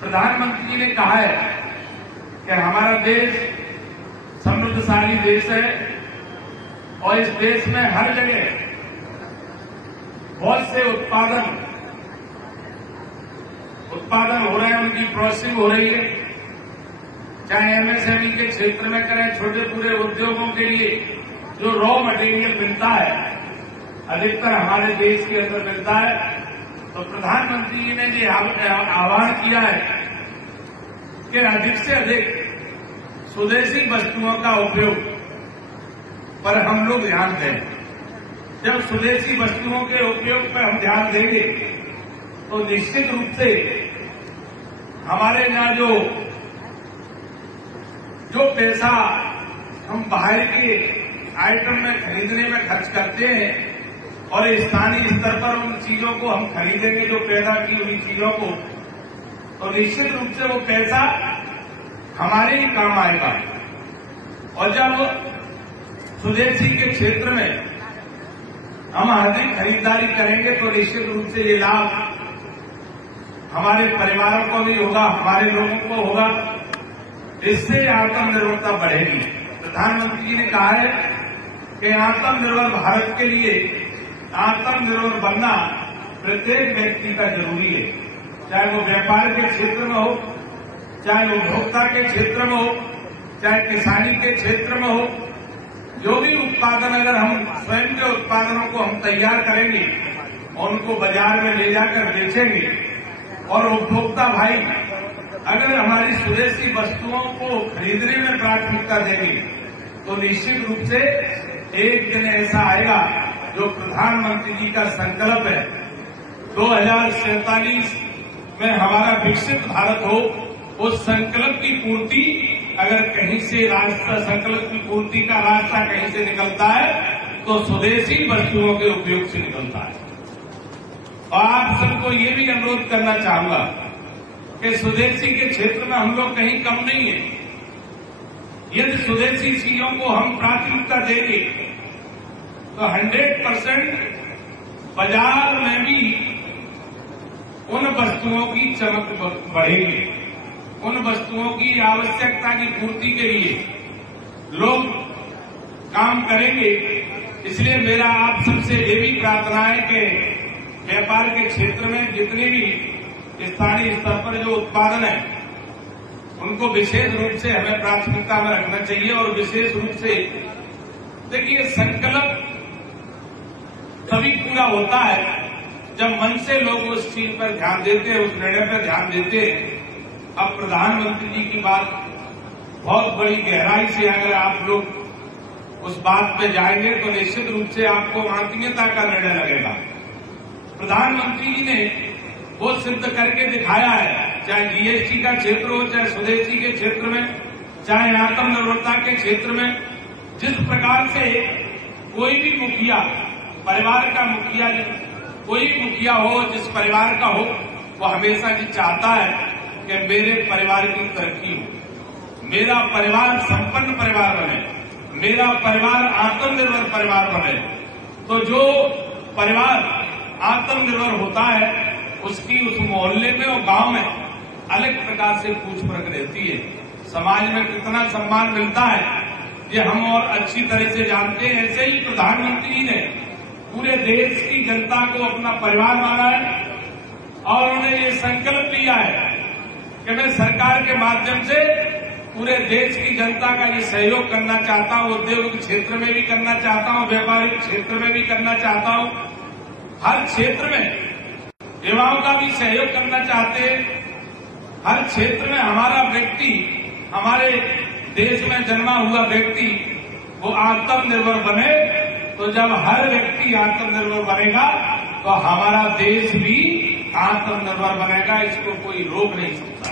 प्रधानमंत्री जी ने कहा है कि हमारा देश समृद्धशाली देश है और इस देश में हर जगह बहुत से उत्पादन हो रहे हैं, उनकी प्रोसेसिंग हो रही है। चाहे एमएसएमई के क्षेत्र में करें, छोटे पूरे उद्योगों के लिए जो रॉ मटेरियल मिलता है अधिकतर हमारे देश के अंदर मिलता है। तो प्रधानमंत्री जी ने ये आह्वान किया है कि अधिक से अधिक स्वदेशी वस्तुओं का उपयोग पर हम लोग ध्यान दें। जब स्वदेशी वस्तुओं के उपयोग पर हम ध्यान देंगे तो निश्चित रूप से हमारे यहाँ जो पैसा हम बाहर के आइटम में खरीदने में खर्च करते हैं और स्थानीय स्तर पर उन चीजों को हम खरीदेंगे, जो पैदा की हुई चीजों को, तो निश्चित रूप से वो पैसा हमारे ही काम आएगा। और जब स्वदेशी के क्षेत्र में हम अधिक खरीदारी करेंगे तो निश्चित रूप से ये लाभ हमारे परिवारों को भी होगा, हमारे लोगों को होगा। इससे आत्मनिर्भरता बढ़ेगी। प्रधानमंत्री जी ने कहा है कि आत्मनिर्भर भारत के लिए आत्मनिर्भर बनना प्रत्येक व्यक्ति का जरूरी है, चाहे वो व्यापार के क्षेत्र में हो, चाहे उपभोक्ता के क्षेत्र में हो, चाहे किसानी के क्षेत्र में हो। जो भी उत्पादन अगर हम स्वयं के उत्पादनों को हम तैयार करेंगे और उनको बाजार में ले जाकर बेचेंगे और उपभोक्ता भाई अगर हमारी स्वदेशी वस्तुओं को खरीदने में प्राथमिकता देंगे तो निश्चित रूप से एक दिन ऐसा आएगा जो प्रधानमंत्री जी का संकल्प है 2047 में हमारा विकसित भारत हो, उस संकल्प की पूर्ति अगर कहीं से संकल्प की पूर्ति का रास्ता कहीं से निकलता है तो स्वदेशी वस्तुओं के उपयोग से निकलता है। और आप सबको ये भी अनुरोध करना चाहूंगा कि स्वदेशी के क्षेत्र में हम लोग कहीं कम नहीं है। यदि स्वदेशी चीजों को हम प्राथमिकता देंगे तो 100% बाजार में भी उन वस्तुओं की चमक बढ़ेगी। उन वस्तुओं की आवश्यकता की पूर्ति के लिए लोग काम करेंगे। इसलिए मेरा आप सबसे ये भी प्रार्थना है कि व्यापार के क्षेत्र में जितने भी स्थानीय स्तर पर जो उत्पादन है उनको विशेष रूप से हमें प्राथमिकता में रखना चाहिए। और विशेष रूप से देखिए, संकल्प तभी पूरा होता है जब मन से लोग उस चीज पर ध्यान देते हैं, उस निर्णय पर ध्यान देते हैं। अब प्रधानमंत्री जी की बात बहुत बड़ी गहराई से अगर आप लोग उस बात पे जाएंगे तो निश्चित रूप से आपको मानवीयता का निर्णय लगेगा। प्रधानमंत्री जी ने वो सिद्ध करके दिखाया है, चाहे जीएसटी का क्षेत्र हो, चाहे स्वदेशी के क्षेत्र में, चाहे आत्मनिर्भरता के क्षेत्र में। जिस प्रकार से कोई भी मुखिया, परिवार का मुखिया, कोई भी मुखिया हो, जिस परिवार का हो, वो हमेशा ये चाहता है कि मेरे परिवार की तरक्की हो, मेरा परिवार संपन्न परिवार बने, मेरा परिवार आत्मनिर्भर परिवार बने। तो जो परिवार आत्मनिर्भर होता है उसकी उस मोहल्ले में और गांव में अलग प्रकार से पूछ परख रहती है। समाज में कितना सम्मान मिलता है ये हम और अच्छी तरह से जानते हैं। ऐसे ही प्रधानमंत्री जी ने पूरे देश की जनता को अपना परिवार माना है और उन्होंने ये संकल्प लिया है कि मैं सरकार के माध्यम से पूरे देश की जनता का ये सहयोग करना चाहता हूं। उद्योग क्षेत्र में भी करना चाहता हूं, व्यापारिक क्षेत्र में भी करना चाहता हूं, हर क्षेत्र में युवाओं का भी सहयोग करना चाहते हैं। हर क्षेत्र में हमारा व्यक्ति, हमारे देश में जन्मा हुआ व्यक्ति वो आत्मनिर्भर बने। तो जब हर व्यक्ति आत्मनिर्भर बनेगा तो हमारा देश भी आत्मनिर्भर बनेगा। इसको कोई रोक नहीं सकता।